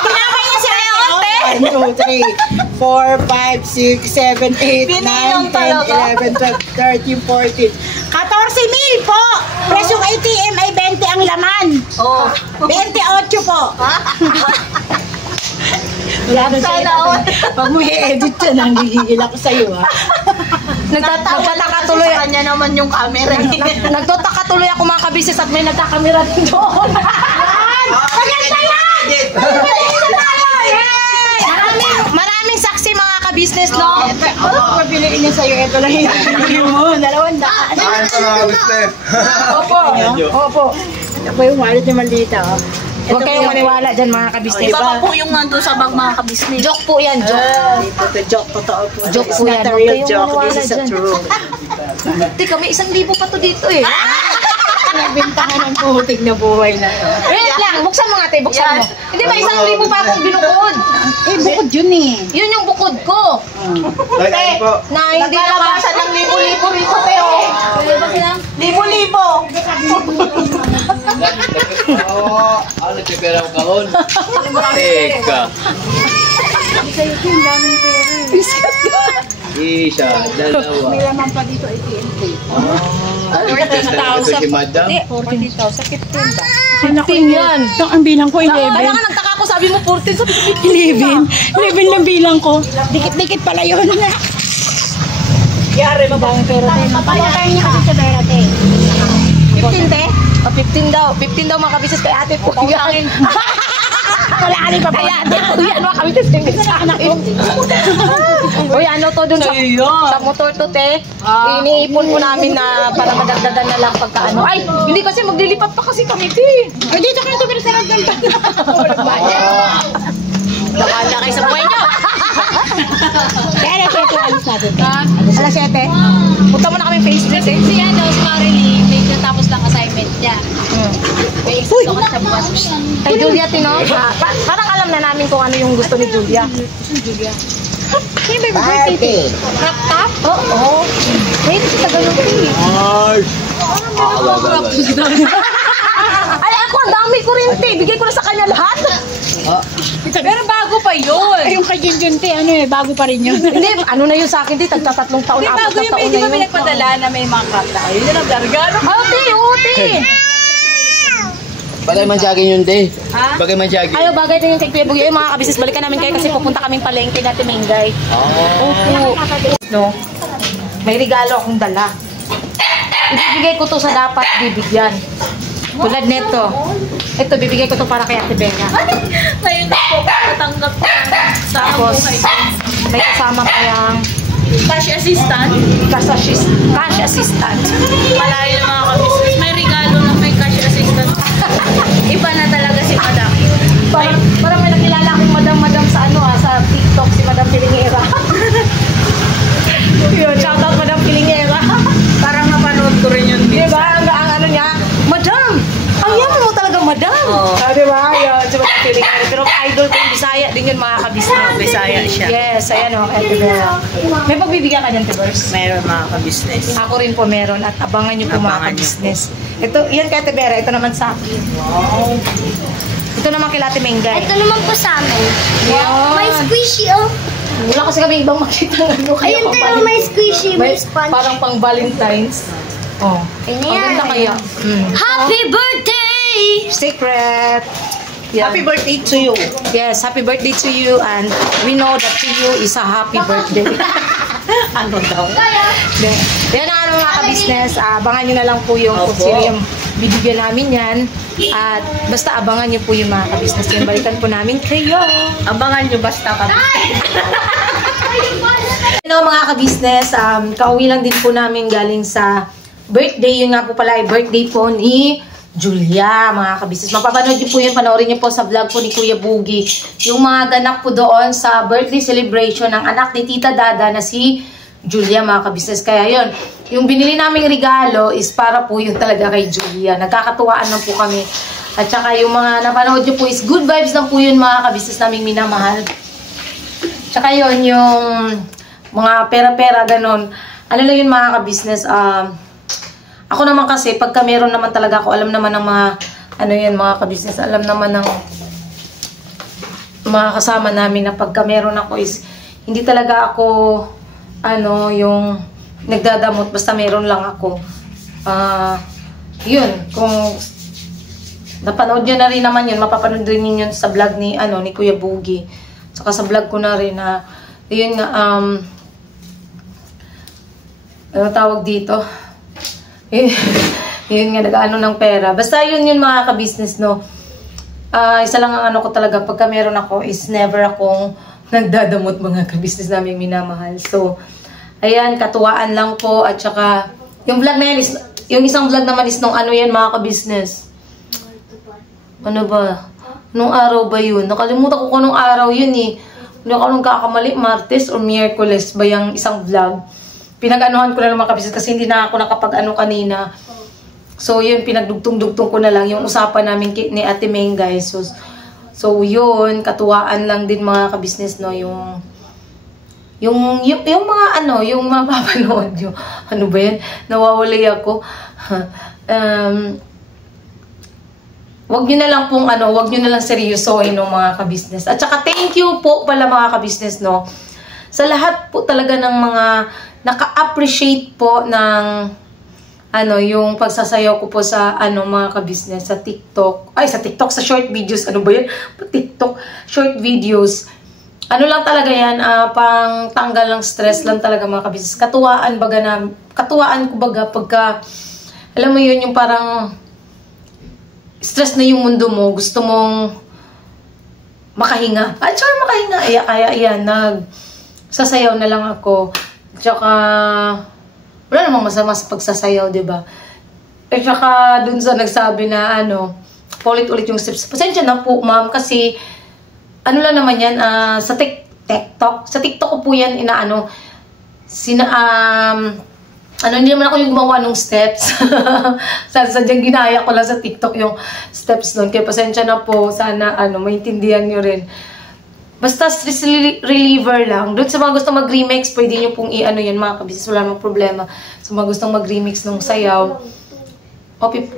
Pinamay niya si ate! 1, 2, 3, 4, 5, 6, 7, 8, 9, 10, 11, 12, 13, 14. 14,000 po! Plus yung ATM ay 20 ang laman. Oh. 28 po. Wala na siya. Sana all. Pag mo i-edit yan, nanggigigil ako sa'yo ha. Nagtataka tuloy. Sa kanya naman yung camera. Nagtataka tuloy ako mga kabisnes at may nagkakamera din doon. Maganda yan! Maraming saksi mga kabisnes, no? Ano pabiliin niya sa'yo? Ito lang yung pabiliin mo. 200. Saan ka mga gusto? Opo. Ito po yung wallet ni Maldita. Oh. Huwag kayong maniwala dyan mga kabisnes. Baka po yung nandun sa bag mga kabisnes. Joke po yan, joke. Ito joke, totoo po. Joke It's po not yan. a real Huwag kayong joke. maniwala This is a dyan. true. Teka, may 1,000 pa to dito eh. Nabintangan ng putik na buhay na to. Wait lang, buksan mo nga tayo, buksan mo. Hindi, may 1,000 pa akong binukod. Eh, bukod yun eh. Yun yung bukod ko. Na hindi Nagkalabasan ng libo-libo rito, Teo. Libo-libo. Ano nagpipera ko kahon? Teka. Isa, dalawa. May laman pa dito, AT&T. 14,000 si madam. 14,000. 15 yan. Ang bilang ko, 11. Kaya nga nagtaka ko, sabi mo 14, sabi ko 11 lang bilang ko. Dikit-dikit pala yun. Yari, mabang pera tayo. Mapalakay niya kasi sa pera tayo. 15 te? 15 daw. 15 daw mga kabisnes kay ate po. Yan. Wala ka rin pa Kaya ate po yan mga kabisnes. Uy, ano to dun sa motor to te? Iniipon po namin na para madagdagan na lang pagka ano. Ay, hindi kasi maglilipat pa kasi kami te. Ay, dito ka na tumira sa nagdanta. Bahala kayo sa buhay nyo. Kaya na siya ito, alis natin. Alas 7. Punta mo na kami Facebook eh. Si ano, si Marilyn, may natapos lang assignment niya. May exam sa bukas. Kay Julia Tino. Parang alam na namin kung ano yung gusto ni Julia. Birthday. Crop top? Oo. Wait, sa ganun ko eh. Ay, ako, ang dami ko rin, te. Bigay ko na sa kanya lahat. Pero bago pa yun. Ay, yung kay Junjun, ano eh, bago pa rin yun. Hindi, ano na yun sa akin, te. Tagta 3 taon, Hindi, 4 bago yung taon hindi na ba may yun. nagpadala na may mga kapta kayo? Yun ang regalo. Oo, te. Oo, te. Bagay man sa akin yun, te. Bagay man sa akin. Ayaw, bagay din yung kay Kuya Bugi. Mga kabisnes, balikan namin kayo kasi pupunta kaming palengke natin, Mengay. Opo. No? May regalo akong dala. Ibibigay ko to sa dapat bibigyan. Tulad nito. Ito, bibigay ko to para kay Ate Bea. Ngayon na po, natanggap ko sa Tapos, buhay ko. may kasama pa yung Cash assistant. cash assistant. Malayo ng mga kabisnes. May regalo na may cash assistant. Iba na talaga si Madam. Parang may nakilala akong madam sa sa TikTok, si Madam Pilingera. Yun, shoutout Madam Pilingera. Parang napanood ko rin yun. Diba? Ang ano niya, Madam! Ang yaman mo talaga, Madam! Oo. Diba? Yun, si Madam Pilingera. Pero idol ko yung Bisaya din yun, mga kabisnes. Bisaya siya. Yes, ayan o, Ate Bea. May pagbibigyan ka dyan, Tibers? Meron mga kabisnes. Ako rin po meron at abangan niyo po mga Abangan niyo business. Ito, yan kay Ate Vera, ito naman sa akin. Wow. Ito naman kay Ate Mengay. Ito naman po sa amin. Yan. May squishy, oh. Wala kasi kami ibang makita ng ano. kaya Ayun pang tayo, may squishy, may sponge. Parang pang Valentine's. Oh. Ayun Ang yan. ganda kaya. Happy birthday! Secret. Yan. Happy birthday to you. Yes, happy birthday to you and we know that to you is a happy birthday. Ano daw? Yan ang ano mga ka-business. Abangan nyo na lang po yung kung sino yung bibigyan namin yan. At basta abangan nyo po yung mga ka-business. Yung balikan po namin kayo. Abangan nyo basta kami. Hello mga ka-business. Kauwi lang din po namin galing sa birthday. Yun nga po pala ay birthday po ni Julia, mga ka-business. Mapapanood nyo po yun, panoorin nyo po sa vlog po ni Kuya Bugi. Yung mga ganap po doon sa birthday celebration ng anak ni Tita Dada na si Julia, mga ka-business. Kaya yun, yung binili naming regalo is para po yun talaga kay Julia. Nagkakatuwaan lang po kami. At saka yung mga napanood nyo po is good vibes lang po yun, mga ka-business naming minamahal. Tsaka yun, yung mga pera-pera, ganon. Ano lang yun, mga ka-business, ako naman kasi, pagka meron naman talaga ako, alam naman ng mga, ano yan, mga ka-business, alam naman ng mga kasama namin na pagka meron ako is, hindi talaga ako, ano, yung nagdadamot, basta meron lang ako. Yun, kung napanood nyo na rin naman yun, mapapanood din yun sa vlog ni, ano, ni Kuya Bugi. Saka sa vlog ko na rin na, yun nga, ano tawag dito? Yun nga, nag-ano ng pera. Basta yun mga ka-business, no? Isa lang ang ano ko talaga, pagka meron ako, is never akong nagdadamot mga ka-business namin minamahal. So, ayan, katuwaan lang po. At saka, yung vlog na yan is, yung isang vlog naman is nung ano yan mga ka-business. Ano ba? Nung araw ba yun? Nakalimutan ko kung anong araw yun eh. Hindi ako nung kakamali, Martes or Miyerkules ba yung isang vlog. Pinag-anuhan ko na ng mga kabisnes kasi hindi na ako nakapag-ano kanina. So yun, pinagdugtong-dugtong ko na lang yung usapan namin ni Ate Meng, guys. So yun, katuwaan lang din mga kabisnes, no, yung mga ano, yung mapapanood nyo. Ano ba yan? Nawawalay ako. Wag nyo na lang pong ano, wag nyo na lang seryosohin no mga kabisnes. At saka thank you po pala mga kabisnes, no. Sa lahat po talaga ng mga naka-appreciate po ng ano, yung pagsasayaw ko po sa ano mga kabisnes, sa TikTok. Ay, sa TikTok, sa short videos. Ano ba yan? TikTok, short videos. Ano lang talaga yan, pang tanggal ng stress lang talaga mga kabisnes. Katuwaan ko baga pagka, alam mo yun, yung parang stress na yung mundo mo, gusto mong makahinga. At saka makahinga, kaya yan, nagsasayaw na lang ako. Tsaka, wala namang masama sa pagsasayaw, diba? At saka, dun sa nagsabi na, ano, paulit-ulit yung steps. Pasensya na po, ma'am, kasi, ano lang naman yan, sa TikTok. Sa TikTok ko po yan, inaano, hindi naman ako yung gumawa ng steps. Sadyang ginaya ko lang sa TikTok yung steps nun. Kaya pasensya na po. Sana maintindihan nyo rin. Basta stress reliever lang. Doon sa mga gustong mag-remix, pwede nyo pong i-ano yan mga kabisnes. Wala namang problema. Sa mga gustong mag-remix ng sayaw,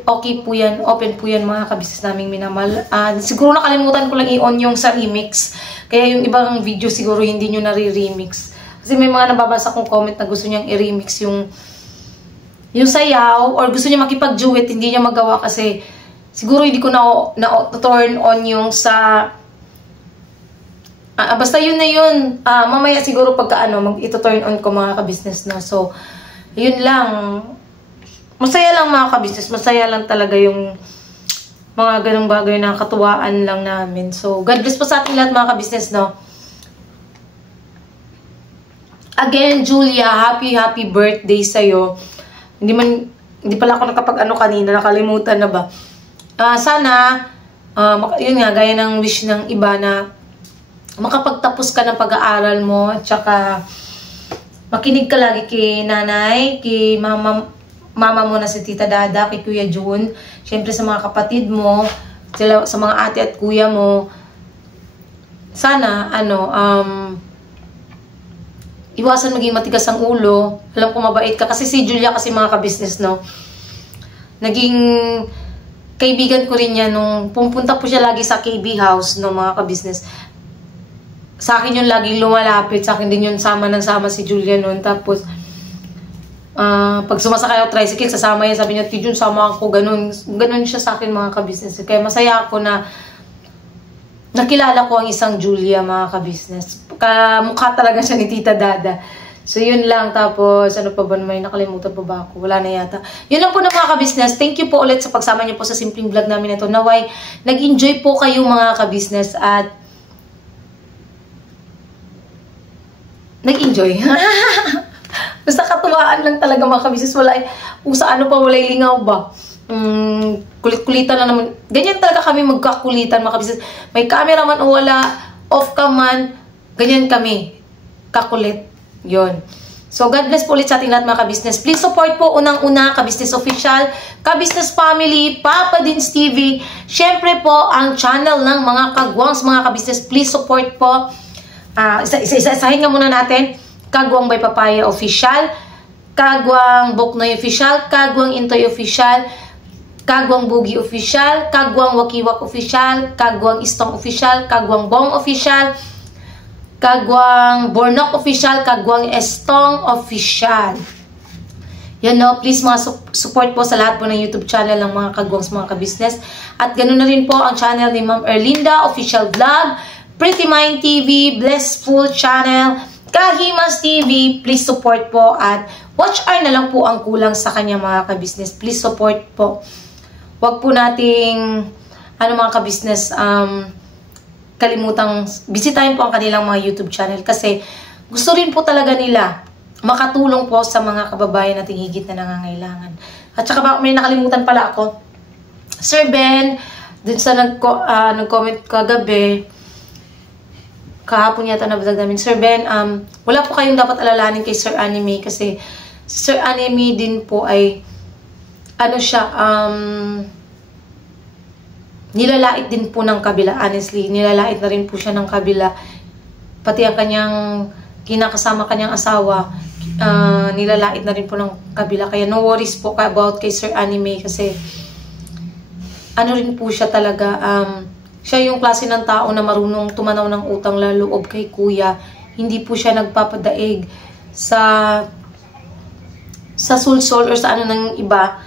okay po yan. Open po yan mga kabisnes naming minamahal. Siguro nakalimutan ko lang i-on yung sa remix. Kaya yung ibang video siguro hindi nyo nare-remix. Kasi may mga nababasa kong comment na gusto niyang i-remix yung sayaw or gusto niya makipag-duet, hindi niya magawa kasi siguro hindi ko na-turn on yung sa basta yun na yun. Mamaya siguro pagka mag-ito-turn on ko mga kabisnes na. So, yun lang. Masaya lang mga kabisnes. Masaya lang talaga yung mga ganong bagay na katuwaan lang namin. So, God bless po sa ating lahat mga kabisnes, no? Again, Julia, happy birthday sa'yo. Hindi pala ako nakapag-ano kanina, nakalimutan na ba? Sana, yun nga, gaya ng wish ng iba na makapagtapos ka ng pag-aaral mo, at saka makinig ka lagi kay nanay, kay mama mo na si Tita Dada, kay Kuya Jun, syempre sa mga kapatid mo, sa mga ate at kuya mo. Sana, iwasan maging matigas ang ulo. Alam ko mabait ka. Kasi si Julia kasi mga kabisnes, no? Naging kaibigan ko rin yan nung pumunta po siya lagi sa KB House, no, mga kabisnes. Sa akin yun laging lumalapit. Sa akin din yun sama si Julia noon. Tapos, pag sumasakay ako tricycle, sasama yan. Sabi niya, Tijun, sama ako. Ganun siya sa akin mga kabisnes. Kaya masaya ako na nakilala ko ang isang Julia mga kabisnes. Kamukha talaga siya ni Tita Dada. So, yun lang. Tapos, ano pa ba? May nakalimutan pa ba ako? Wala na yata. Yun lang po na mga kabisnes. Thank you po ulit sa pagsama niyo po sa simpleng vlog namin ito. Naway, nag-enjoy po kayo mga kabisnes at nag-enjoy. Basta katuwaan lang talaga mga kabisnes. Wala, kung sa ano pa, walay lingaw ba? Kulit-kulitan na naman. Ganyan talaga kami magkakulitan mga kabisnes. May camera man o wala, off ka man, ganyan kami. Kakulit. Yun. So, God bless po ulit sa ating lahat mga kabisnes. Please support po unang-una, Kabisnes Official, Kabisnes Family, Papa Dins TV. Syempre po, ang channel ng mga kagwangs mga kabisnes. Please support po. Isa-isahin nga muna natin. Kagwang by Papaya Official, Kagwang Boknoy Official, Kagwang Intoy Official, Kagwang Bugi Official, Kagwang Wakiwak Official, Kagwang Istong Official, Kagwang Bong Official, Kagwang Bornok Official, Kagwang Estong Official. Yan no, please mga support po sa lahat po ng YouTube channel ng mga kagwangs mga kabisnes. At ganoon na rin po ang channel ni Ma'am Erlinda, Official Vlog, Pretty Mind TV, Blissful Channel, Kahimas TV. Please support po at watch hour na lang po ang kulang sa kanya mga kabisnes. Please support po. Wag po nating mga kabisnes kalimutang bisitahin po ang kanilang mga YouTube channel kasi gusto rin po talaga nila makatulong po sa mga kababayan nating higit na nangangailangan. At saka may nakalimutan pala ako. Sir Ben, dun sa nag-comment kagabi, kahapon yata nabasag namin, Sir Ben, wala po kayong dapat alalahanin kay Sir Anime kasi Sir Anime din po ay nilalait din po ng kabila, honestly. Nilalait na rin po siya ng kabila. Pati ang kanyang kinakasama kanyang asawa, nilalait na rin po ng kabila. Kaya no worries po about kay Sir Anime kasi rin po siya talaga, siya yung klase ng tao na marunong tumanaw ng utang loob kay kuya. Hindi po siya nagpapadaig sa sulsol or sa ng iba.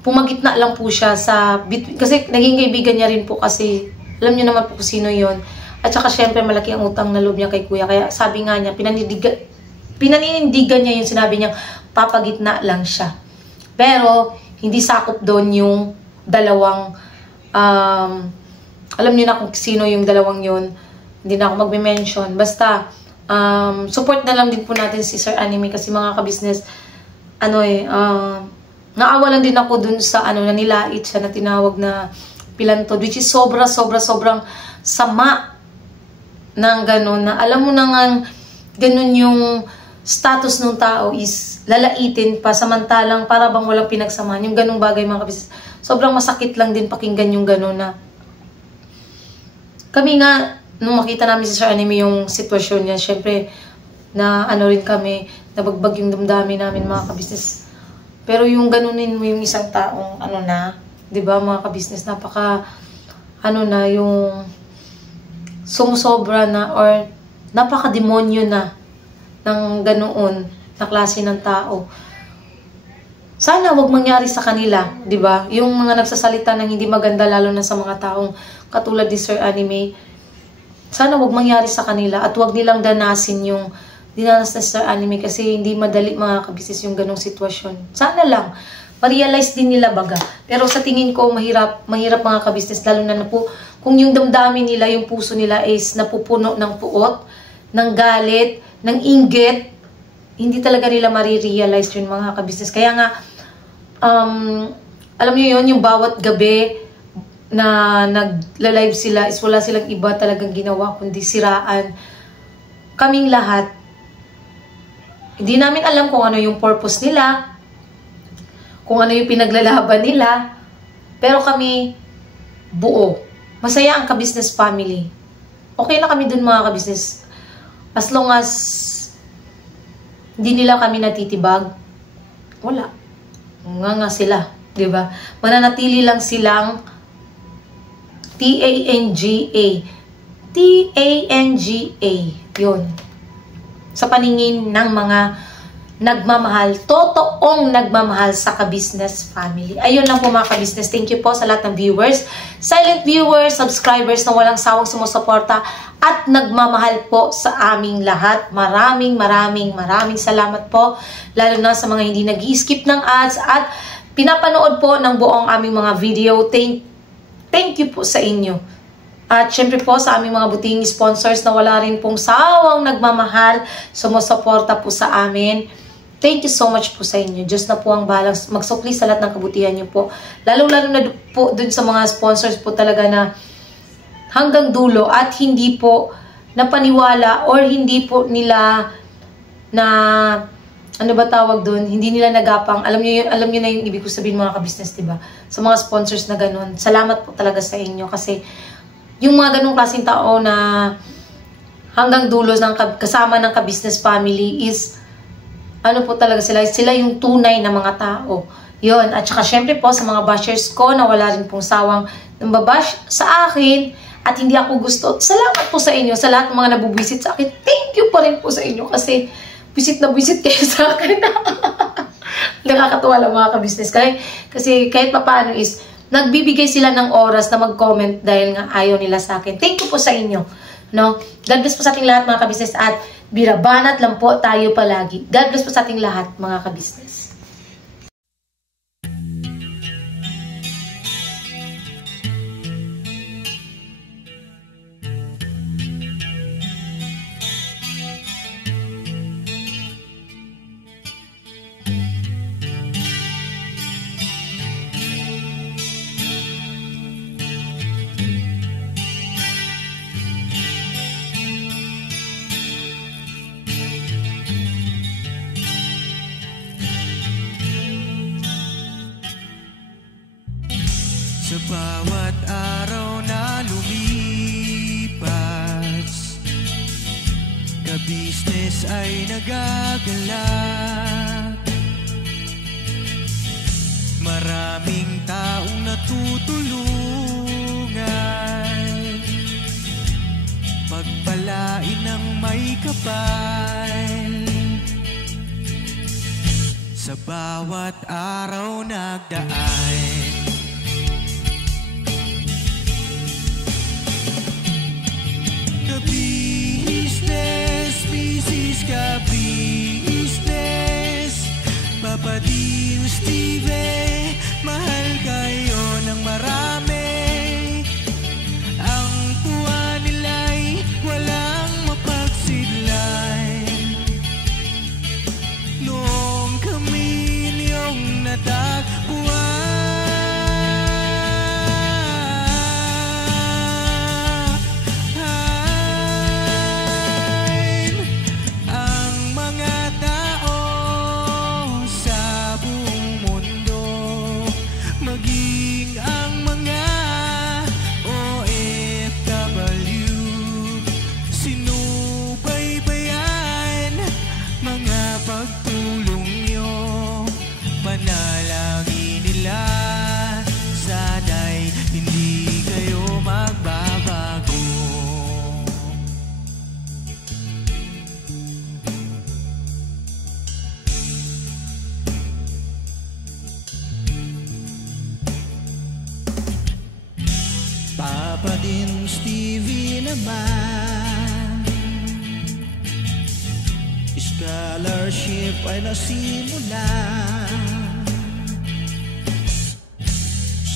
Pumagitna lang po siya kasi naging kaibigan niya rin po kasi alam niyo naman po kung sino yon. At saka syempre malaki ang utang na loob niya kay kuya. Kaya sabi nga niya, pinaninindigan niya yung sinabi niya, papagitna lang siya. Pero hindi sakop doon yung dalawang alam niyo na kung sino yung dalawang yun. Hindi na ako magme-mention. Basta, support na lang din po natin si Sir Anime kasi mga ka-business, naawa lang din ako dun sa na nilait siya na tinawag na pilantod, which is sobrang sama ng gano'n, na alam mo na nga gano'n yung status ng tao is lalaitin pa samantalang para bang walang pinagsamaan. Yung gano'ng bagay mga ka-business. Sobrang masakit lang din pakinggan yung gano'n na kami nga, nung makita namin si Sir Anime yung sitwasyon niya, syempre, na rin kami, nabagbag yung damdamin namin mga ka-business. Pero yung ganunin mo yung isang taong, di ba mga ka-business, yung sumusobra na, or napaka-demonyo na, ng ganoon, na klase ng tao. Sana wag mangyari sa kanila, di ba? Yung mga nagsasalita ng hindi maganda, lalo na sa mga taong katulad ni Sir Anime, sana wag mangyari sa kanila at wag nilang danasin yung dinanas na Sir Anime kasi hindi madali mga kabisnes yung ganong sitwasyon. Sana lang, ma-realize din nila baga. Pero sa tingin ko, mahirap mga kabisnes, lalo na po, kung yung damdamin nila, yung puso nila is napupuno ng puot, ng galit, ng inggit, hindi talaga nila marirealize yun mga kabisnes. Kaya nga, alam niyo yun, yung bawat gabi na nagla-live sila is wala silang iba talagang ginawa kundi siraan kaming lahat. Hindi namin alam kung ano yung purpose nila, kung ano yung pinaglalaban nila, pero kami buo. Masaya ang ka-business family. Okay na kami dun mga ka-business. As long as hindi nila kami natitibag, wala. Nga sila, di ba? Mananatili lang silang TANGA. TANGA. Yun. Sa paningin ng mga nagmamahal, totoong nagmamahal sa ka-business family. Ayun lang po mga ka-business. Thank you po sa lahat ng viewers, silent viewers, subscribers na walang sawang sumusuporta at nagmamahal po sa aming lahat. Maraming salamat po. Lalo na sa mga hindi nag-i-skip ng ads at pinapanood po ng buong aming mga video. Thank you po sa inyo. At syempre po sa aming mga buting sponsors na wala rin pong sawang nagmamahal, sumusuporta po sa amin. Thank you so much po sa inyo. Diyos na po ang balang magsukli sa lahat ng kabutihan niyo po. Lalo-lalo na po dun sa mga sponsors po talaga na hanggang dulo at hindi po napaniwala or hindi po nila na ano ba tawag doon, hindi nila nagapang. Alam niyo na yung ibig ko sabihin mga ka-business, 'di ba? Sa mga sponsors na ganun. Salamat po talaga sa inyo kasi yung mga ganung klaseng tao na hanggang dulo ng kasama ng ka-business family is ano po talaga sila yung tunay na mga tao. Yun. At saka syempre po sa mga bashers ko na wala rin pong sawang nambabash sa akin at hindi ako gusto. Salamat po sa inyo, sa lahat ng mga nabubwisit sa akin. Thank you pa rin po sa inyo kasi visit na visit kayo sa akin. Nakakatuwa lang mga ka-business. Kasi kahit papaano is nagbibigay sila ng oras na mag-comment dahil nga ayaw nila sa akin. Thank you po sa inyo. No? God bless po sa ating lahat mga ka-business at birabanat lang po tayo palagi. God bless po sa ating lahat mga ka-business. Sa bawat araw na lumipas, ka-business ay nagagalak. Maraming taong natutulungan, pagpalain ng may kapal. Sa bawat araw nagdaan, ka-business, business, ka-business, Papa Dean, Steve, mahal kayo ng marami. Ang tuwa nila'y walang mapagsidlan. Noong kami niyong natagpuan, ang mga tao sa buong mundo, maging ang mga OFW, sinubaybayan mga pagtulong nyo, panalangin nila, sana'y hindi kayo magbabago. Papa Dean, Stevie naman, scholarship ay nasimula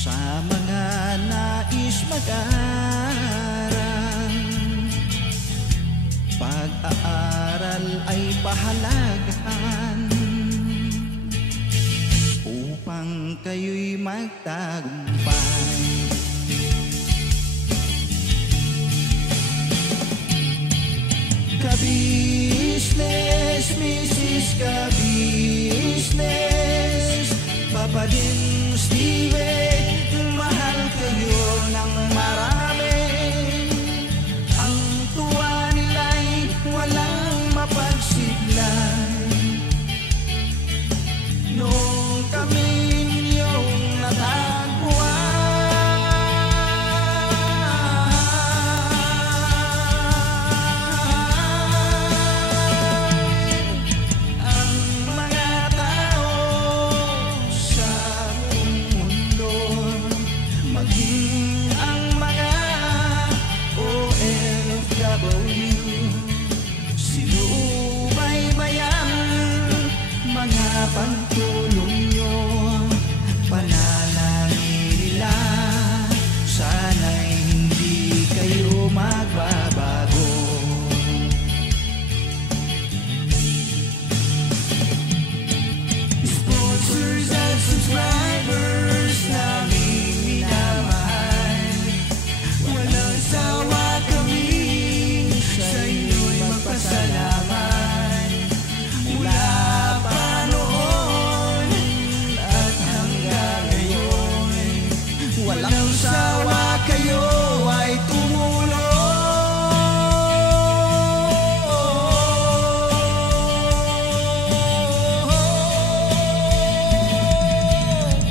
sa mga nais mag-aral. Pag-aaral ay pahalagahan upang kayo'y magtagumpay. Ka-business, Mrs. Ka-business, Papa Dean, Steve, mahal kayo ng marami. Ang tuwa nila'y walang mapagsidlan. Noong kami ninyong natagpuan, pagtulong nyo, panalangin nila, sana'y hindi kayo magbabago. Sponsors at subscribers naming minamahal, walang sawa kami sa inyo'y magpasalamat. Mula walang sawa kayo ay tumulong.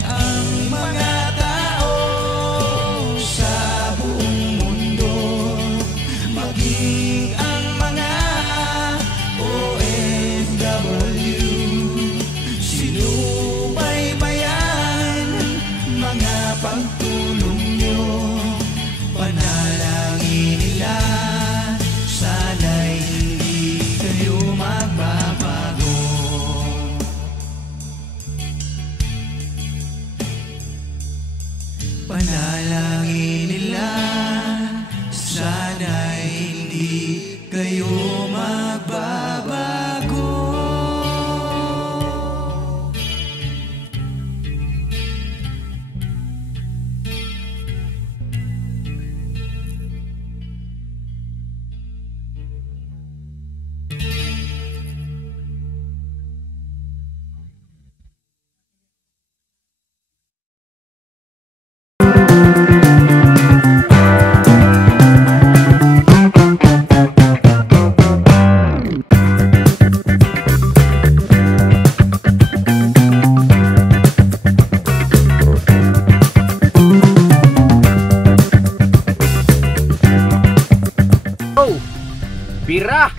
Ang mga tao sa buong mundo, maging ang mga OFW, sinubaybayan mga pagtulong nyo, panalangin nila, sana'y hindi kayo magbabago. Panalangin nila, sana'y hindi kayo magbabago. Bira!